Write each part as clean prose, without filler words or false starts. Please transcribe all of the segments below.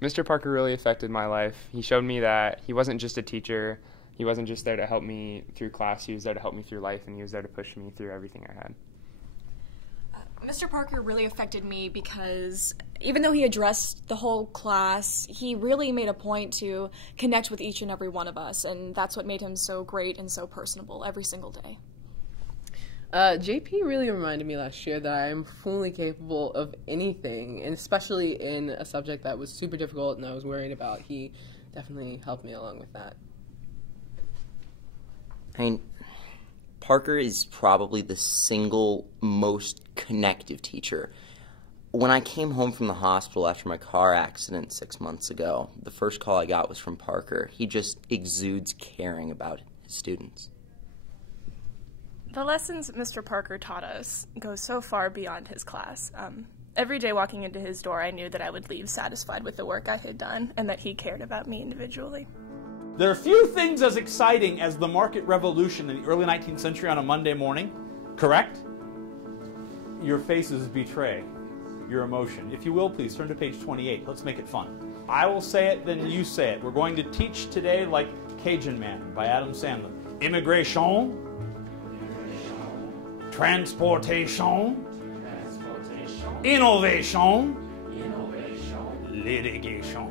Mr. Parker really affected my life. He showed me that he wasn't just a teacher. He wasn't just there to help me through class. He was there to help me through life, and he was there to push me through everything I had. Mr. Parker really affected me because even though he addressed the whole class, he really made a point to connect with each and every one of us, and that's what made him so great and so personable every single day. JP really reminded me last year that I am fully capable of anything, and especially in a subject that was super difficult and I was worried about. He definitely helped me along with that. I mean, Parker is probably the single most connective teacher. When I came home from the hospital after my car accident 6 months ago, the first call I got was from Parker. He just exudes caring about his students. The lessons Mr. Parker taught us go so far beyond his class. Every day walking into his door, I knew that I would leave satisfied with the work I had done and that he cared about me individually. There are few things as exciting as the market revolution in the early 19th century on a Monday morning, correct? Your faces betray your emotion. If you will, please turn to page 28. Let's make it fun. I will say it, then you say it. We're going to teach today like Cajun Man by Adam Sandler. Immigration. Transportation. Innovation. Litigation.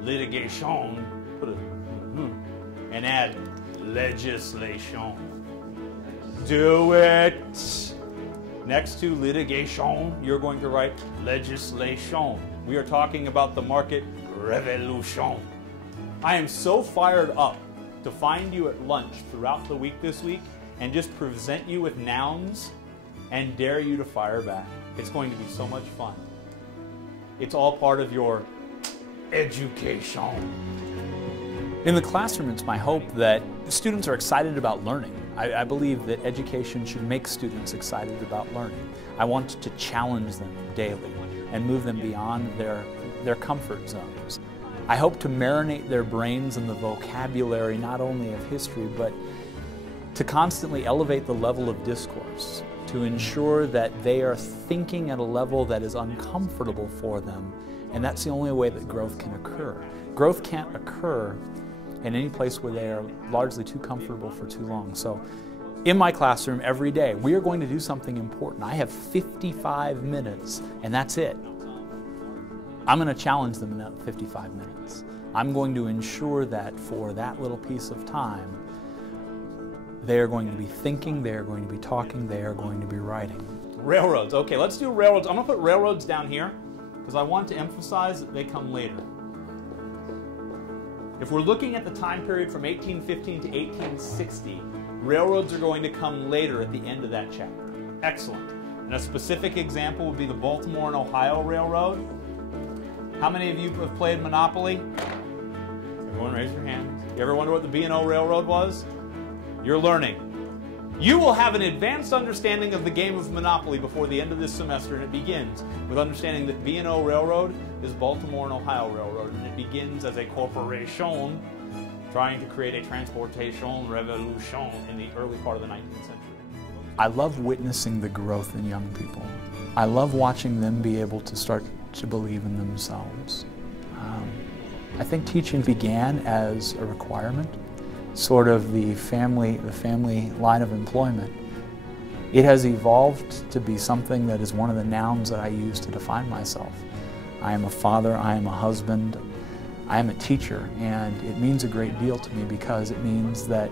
Litigation. Put it, and add legislation. Do it. Next to litigation, you're going to write legislation. We are talking about the market revolution. I am so fired up to find you at lunch throughout the week this week and just present you with nouns and dare you to fire back. It's going to be so much fun. It's all part of your education. In the classroom, it's my hope that students are excited about learning. I believe that education should make students excited about learning. I want to challenge them daily and move them beyond their comfort zones. I hope to marinate their brains in the vocabulary not only of history, but to constantly elevate the level of discourse, to ensure that they are thinking at a level that is uncomfortable for them, and that's the only way that growth can occur. Growth can't occur in any place where they are largely too comfortable for too long. So in my classroom every day, we are going to do something important. I have 55 minutes, and that's it. I'm going to challenge them in that 55 minutes. I'm going to ensure that for that little piece of time, they are going to be thinking, they are going to be talking, they are going to be writing. Railroads. Okay, let's do railroads. I'm going to put railroads down here because I want to emphasize that they come later. If we're looking at the time period from 1815 to 1860, railroads are going to come later at the end of that chapter. Excellent. And a specific example would be the Baltimore and Ohio Railroad. How many of you have played Monopoly? Everyone raise your hands. You ever wonder what the B&O Railroad was? You're learning. You will have an advanced understanding of the game of Monopoly before the end of this semester, and it begins with understanding that B&O Railroad is Baltimore and Ohio Railroad, and it begins as a corporation trying to create a transportation revolution in the early part of the 19th century. I love witnessing the growth in young people. I love watching them be able to start to believe in themselves. I think teaching began as a requirement, sort of the family line of employment. It has evolved to be something that is one of the nouns that I use to define myself. I am a father, I am a husband, I am a teacher, and it means a great deal to me because it means that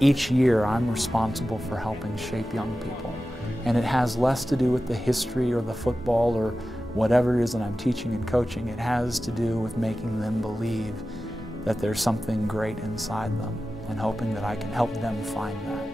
each year I'm responsible for helping shape young people. And it has less to do with the history or the football or whatever it is that I'm teaching and coaching. It has to do with making them believe that there's something great inside them and hoping that I can help them find that.